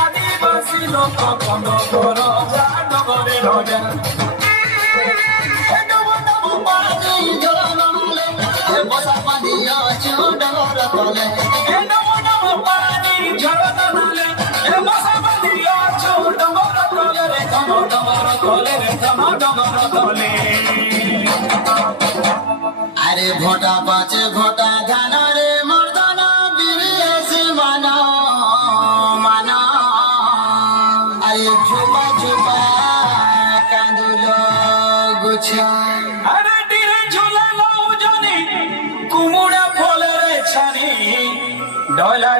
আদিবাসী লোক কন্দ কর নগরে রোজা আরে ভোটা পাচে ভোটা ধান রে মর্দানা বিরিয়াসি মানা মানা আরে ঝুপা ঝুপা কাঁদুল গুছা আরে টিরে ঝুলালো জানি কুমড়া ফলের ছানি ডলা